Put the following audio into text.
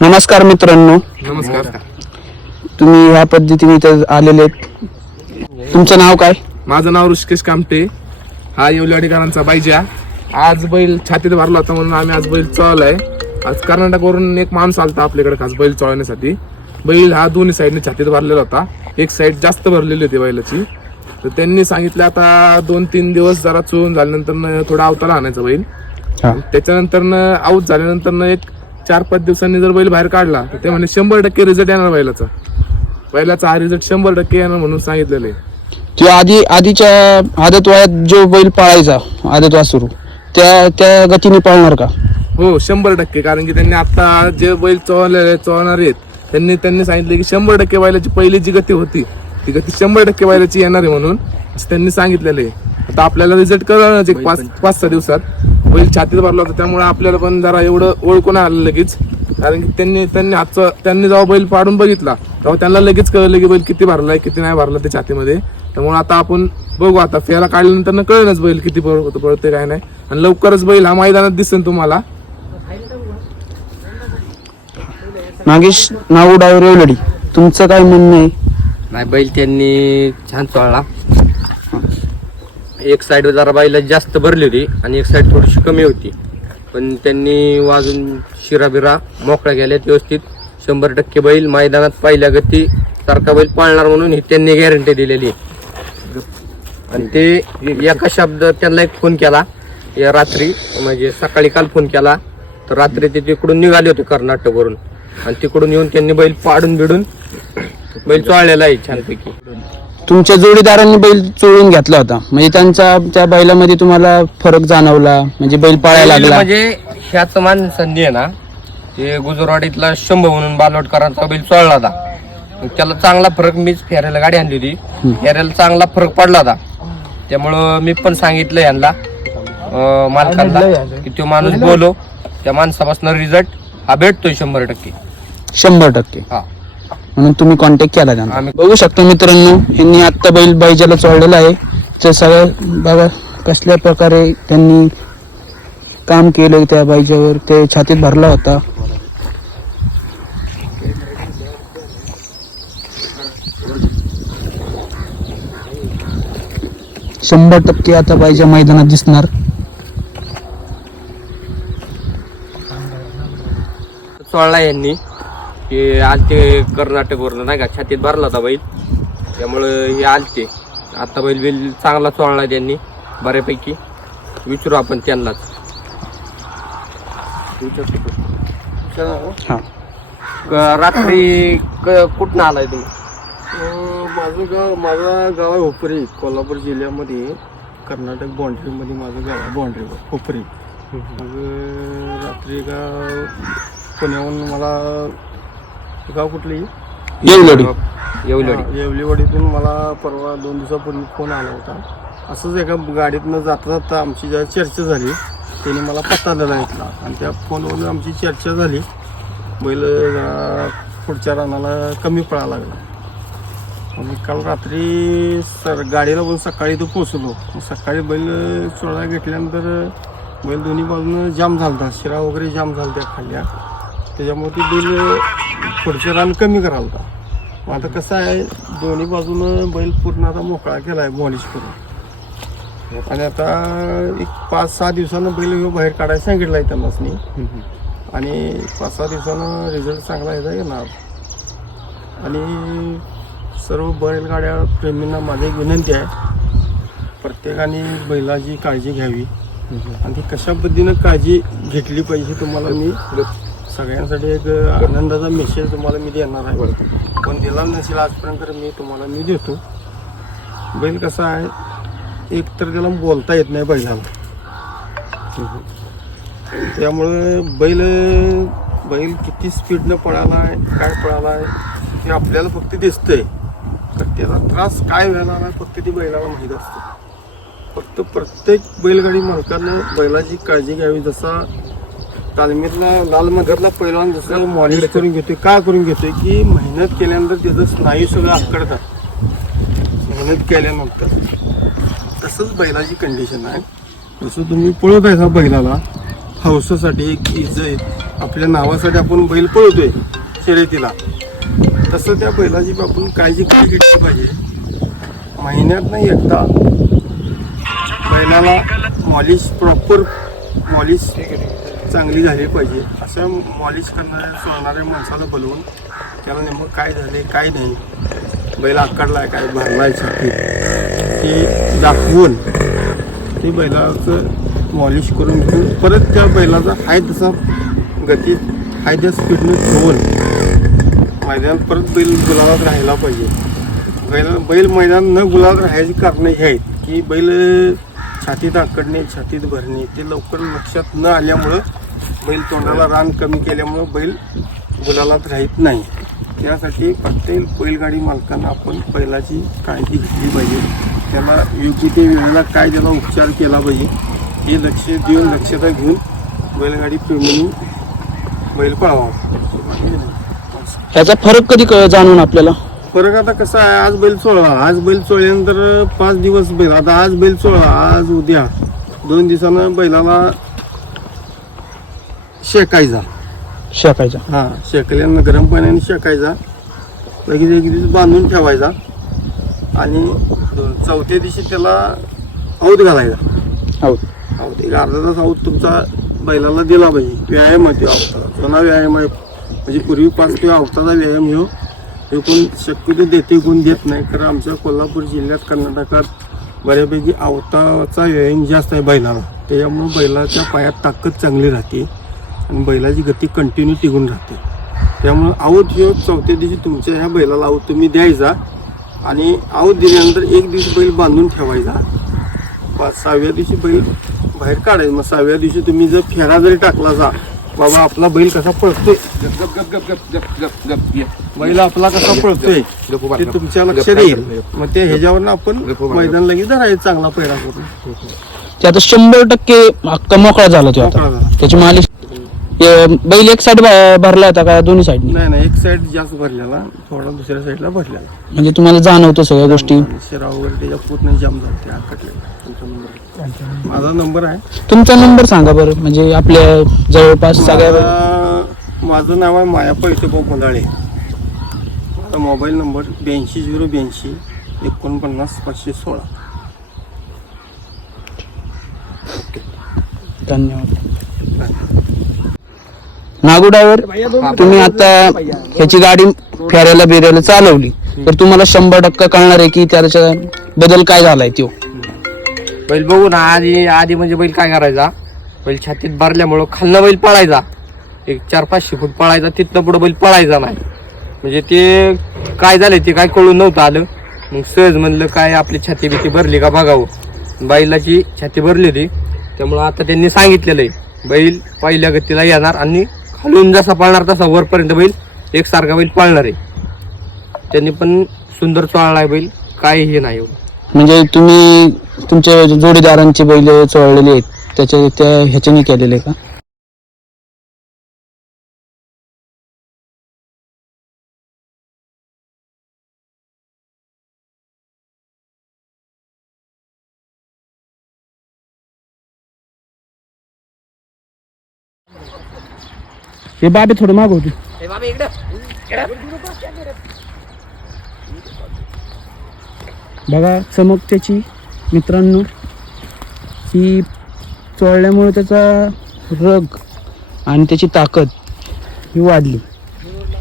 नमस्कार मित्रांनो. नमस्कार. तुम्ही ह्या पद्धतीने इथं आलेले आहेत. तुमचं नाव काय? माझं नाव ऋषिकेश कामटे. हा येवलेवाडीकरांचा बाईजा. आज बैल छातीत भरला होता म्हणून आम्ही आज बैल चळलाय. आज कर्नाटकवरून एक माणूस आलता आपल्याकडे खास बैल चळण्यासाठी. बैल हा दोन्ही साईडने छातीत भरलेला होता. एक साईड जास्त भरलेली होती बैलाची. तर त्यांनी सांगितलं आता दोन तीन दिवस जरा चोळून झाल्यानंतर थोडा अवताला आणायचा बैल. त्याच्यानंतर आऊट झाल्यानंतर एक चार पाच दिवसांनी जर बैल बाहेर काढला तर ते म्हणे शंभर टक्के रिझल्ट येणार बैलाचा. बैलाचा हा रिझल्ट शंभर टक्के येणार म्हणून सांगितलेलं आहे. आधी आधीच्या आदत वयात जो बैल पाळायचा आदत वासरू त्या त्या गतीने पाळणार का? हो शंभर टक्के. कारण की त्यांनी आता जे बैल चोळलेले चोळणार आहेत त्यांनी त्यांनी सांगितले की शंभर टक्के बैलाची पहिली जी गती होती ती गती शंभर टक्के बैलाची येणार आहे म्हणून त्यांनी सांगितलेलं आहे. आता आपल्याला रिझल्ट कळणार एक पाच पाच सहा दिवसात. बैल छातीत भरला होता त्यामुळे आपल्याला पण जरा एवढं ओळखून आलं लगेच. कारण की त्यांनी त्यांनी आजचं त्यांनी जेव्हा बैल पाडून बघितला तेव्हा त्यांना लगेच कळलं की बैल किती भरलाय किती नाही भरला ते छातीमध्ये. त्यामुळे आता आपण बघू आता फेरा काढल्यानंतर कळेलच बैल किती पळतो पळते काय नाही. आणि लवकरच बैल हा मैदानात दिसेल तुम्हाला. नागेश नाऊ डायव्हर रेवलडी. तुमचं काय म्हणणं आहे? नाही बैल त्यांनी छान चळला एक साईड जरा बैला जास्त भरली होती आणि एक साईड थोडीशी कमी होती. पण त्यांनी वाजून शिराबिरा मोकळ्या गेल्यात व्यवस्थित. शंभर टक्के बैल मैदानात पाहिल्या गती सारखा बैल पाळणार म्हणून ही त्यांनी गॅरंटी दिलेली आहे. आणि ते एका शब्द त्यांना एक फोन केला. या रात्री म्हणजे सकाळी काल फोन केला. तर रात्री ते तिकडून निघाले होते कर्नाटकवरून. आणि तिकडून येऊन त्यांनी बैल पाडून बिडून बैल चोळलेला आहे छानपैकी. तुमच्या जोडीदारांनी बैल चोळून घेतला होता. म्हणजे त्यांचा त्या बैलामध्ये तुम्हाला फरक जाणवला? म्हणजे बैल पाळायला लागला? म्हणजे ह्याच मान संधी आहे ना ते गुजरवाडीतला शंभ म्हणून बालवटकरांचा बैल चोळला होता. मग त्याला चांगला फरक मीच फेरायला गाडी आणली होती. फेरायला चांगला फरक पडला होता. त्यामुळं मी पण सांगितलं यांना अं, मालकांना की तो माणूस बोलो त्या माणसापासून रिझल्ट हा भेटतोय शंभर टक्के. शंभर टक्के. हा. म्हणून तुम्ही कॉन्टॅक्ट केला त्यांना. आम्ही- बघू शकतो मित्रांनो यांनी आत्ता बैल बैजाला चोळलेला आहे. ते सगळं बघा कसल्या प्रकारे त्यांनी काम केलं त्या बैजावर ते छातीत भरला होता. शंभर टक्के आता बैजा मैदानात दिसणार. चोळला यांनी. की आलते कर्नाटकवरून नाही का? छातीत भरला होता बैल. त्यामुळं हे आलते. आता बैल बैल चांगला चोळला त्यांनी बऱ्यापैकी. विचारू आपण त्यांनाच. हा. क- रात्री क- कुठनं आलाय तुम्ही? माझं गाव माझं गाव आहे हुपरी कोल्हापूर जिल्ह्यामध्ये. कर्नाटक बाउंड्रीमध्ये माझं गाव आहे बाउंड्रीवर हुपरी मग रात्री का पुण्याहून मला गाव कुठली येवलवाडी हा, येवलेवाडीतून मला परवा दोन दिवसापूर्वी फोन आला होता. असंच एका गाडीतनं जाता जाता आमची जेव्हा चर्चा झाली त्याने मला पत्ता दिला इथला. आणि त्या फोनवरून आमची चर्चा झाली. बैल जरा पुढच्या रानाला कमी पळा लागला. मग मी काल रात्री सर गाडीला पण सकाळी तो पोचलो सकाळी बैल चोळा घेतल्यानंतर बैल दोन्ही बाजूनं जाम झालता. शिरा वगैरे जाम झालत्या खाल्ल्या त्याच्यामुळे ती बैल पुढचे रान कमी कराल होता मग आता कसं आहे दोन्ही बाजूनं बैल पूर्ण आता मोकळा केला आहे बॉलिश करून. आणि आता एक पाच सहा दिवसानं बैल बाहेर काढायला सांगितलं आहे त्यांनाच आणि पाच सहा दिवसानं रिझल्ट चांगला यायचा येणार आणि सर्व बैलगाड्या प्रेमींना माझी एक विनंती आहे प्रत्येकाने बैलाची काळजी घ्यावी. आणि ती कशा पद्धतीनं काळजी घेतली पाहिजे तुम्हाला मी सगळ्यांसाठी एक आनंदाचा मेसेज तुम्हाला मी देणार आहे. पण दिला नसेल आजपर्यंत मी तुम्हाला मी देतो. बैल कसा आहे एक तर त्याला बोलता येत नाही बैलाला. त्यामुळं बैल बैल किती स्पीडनं पळाला आहे काय पळाला आहे ते आपल्याला फक्त दिसतंय. तर त्याचा त्रास काय व्हायला आहे फक्त ती बैलाला माहीत असतं. फक्त प्रत्येक बैलगाडी मालकानं बैलाची काळजी घ्यावी जसा तालमीतला लाल मधरला पहिलवान जसं मॉलिश करून घेतोय. का करून घेतोय? की मेहनत केल्यानंतर त्याचं स्नायू सगळं आकडतात मेहनत केल्यानंतर तसंच बैलाची कंडिशन आहे. जसं तुम्ही पळत आहे बैलाला हौसासाठी एक इज आपल्या नावासाठी आपण बैल पळवतोय शर्यतीला. तसं त्या बैलाची आपण काळजी कशी घेतली पाहिजे? महिन्यात नाही एकदा बैलाला मॉलिश प्रॉपर मॉलिश चांगली झाली पाहिजे. असं मॉलिश करणाऱ्या सोडणाऱ्या माणसाला बोलवून त्याला नेमकं काय झाले काय नाही. बैल आकडलाय काय भरलायचं छाती. ते दाखवून ते बैलाचं मॉलिश करून घेऊन परत त्या बैलाचा हाय तसा गती हाय त्या स्पीडने ठेवून मैदानात परत बैल गुलाबात राहायला पाहिजे. बैल बैल मैदान न गुलाबात राहायची कारणं ही आहेत की बैल छातीत आकडणे छातीत भरणे ते लवकर लक्षात न आल्यामुळं बैल तोंडाला रान कमी केल्यामुळं बैल गुलालात राहत नाही. त्यासाठी प्रत्येक बैलगाडी मालकांना आपण बैलाची काळजी घेतली पाहिजे. त्याला योग्य ते वेळेला काय त्याला उपचार केला पाहिजे हे लक्ष देऊन लक्षात घेऊन बैलगाडी प्रेमींनी बैल पळावा. याचा फरक कधी जाणून आपल्याला? फरक आता कसा आहे आज बैल चोळा आज बैल चोळल्यानंतर पाच दिवस बैल. आता आज बैल चोळा आज उद्या. दोन दिवसानं बैलाला शेकायचा शेकायचा हा शेकल्यानं गरम पाण्याने शेकायचा लगेच एक दिवस बांधून ठेवायचा आणि चौथ्या दिवशी त्याला औत घालायचा हो औत एक अर्धा तास औत तुमचा बैलाला दिला पाहिजे. व्यायाम आहे तो अवताचा जुना व्यायाम आहे. म्हणजे पूर्वी पाच किंवा अवताचा व्यायाम ह्यो. हे कोण शक्यतो देते कोण देत नाही. कारण आमच्या कोल्हापूर जिल्ह्यात कर्नाटकात बऱ्यापैकी अवताचा व्यायाम जास्त आहे बैलाला. त्याच्यामुळे बैलाच्या पायात ताकद चांगली राहते. बैलाची गती कंटिन्यू तिघून राहते त्यामुळं आऊत घेऊन चौथ्या दिवशी तुमच्या ह्या बैलाला आऊत तुम्ही द्यायचा आणि आऊत दिल्यानंतर एक दिवस बैल बांधून ठेवायचा सहाव्या दिवशी बैल बाहेर काढायचं मग सहाव्या दिवशी तुम्ही जर फेरा जरी टाकला जा बाबा आपला बैल कसा पळतोय बैल आपला कसा पळतोय ते तुमच्या लक्षात येईल मग ते ह्याच्यावर आपण मैदान लगेच धरायचं चांगला पैरा करून त्यात आता शंभर टक्के मोकळा झाला त्याची मालिश बैल एक साईड भरला होता का दोन्ही साईडने नाही नाही एक साईड जास्त भरलेला थोडा दुसऱ्या साईडला भरलेला. म्हणजे तुम्हाला जाणवतो सगळ्या गोष्टी? शिराव वगैरे त्याच्या पूर्ण जाम झाले आकटले माझा नंबर आहे. तुमचा नंबर सांगा बरं म्हणजे आपल्या जवळपास सगळ्या माझा- माझं नाव आहे माया पैठेभाऊ मुंदाळे माझा मोबाईल नंबर ब्याऐंशी झिरो ब्याऐंशी एकोणपन्नास पाचशे सोळा. धन्यवाद. नागुडावर तुम्ही आता ह्याची गाडी फेरायला बिरायला चालवली. तर तुम्हाला शंभर टक्का कळणार आहे की त्याच्या बदल काय झालाय तो. बैल बघू ना आधी आधी म्हणजे बैल काय करायचा? बैल छातीत भरल्यामुळं खालनं बैल पळायचा. एक चार पाचशे फूट पळायचा तिथनं पुढं बैल पळायचा नाही. म्हणजे ते काय झालंय ते काय कळून नव्हतं आलं. मग सहज म्हणलं काय आपली छाती बिती भरली का बघावं. बैलाची छाती भरली होती. त्यामुळं आता त्यांनी सांगितलेलं आहे बैल पहिल्या गतीला येणार आणि खालून जसा पाळणार तसा वरपर्यंत बैल एकसारखा बैल पाळणार आहे. त्यांनी पण सुंदर चोळलाय बैल काही हे नाही म्हणजे तुम्ही तुमच्या जोडीदारांचे बैल चोळलेले आहेत त्याच्या त्या ह्याच्याने केलेले का? हे बाबे थोडं माग होते. बघा चमक त्याची मित्रांनो. ही चोळल्यामुळे त्याचा रग आणि त्याची ताकद ही वाढली.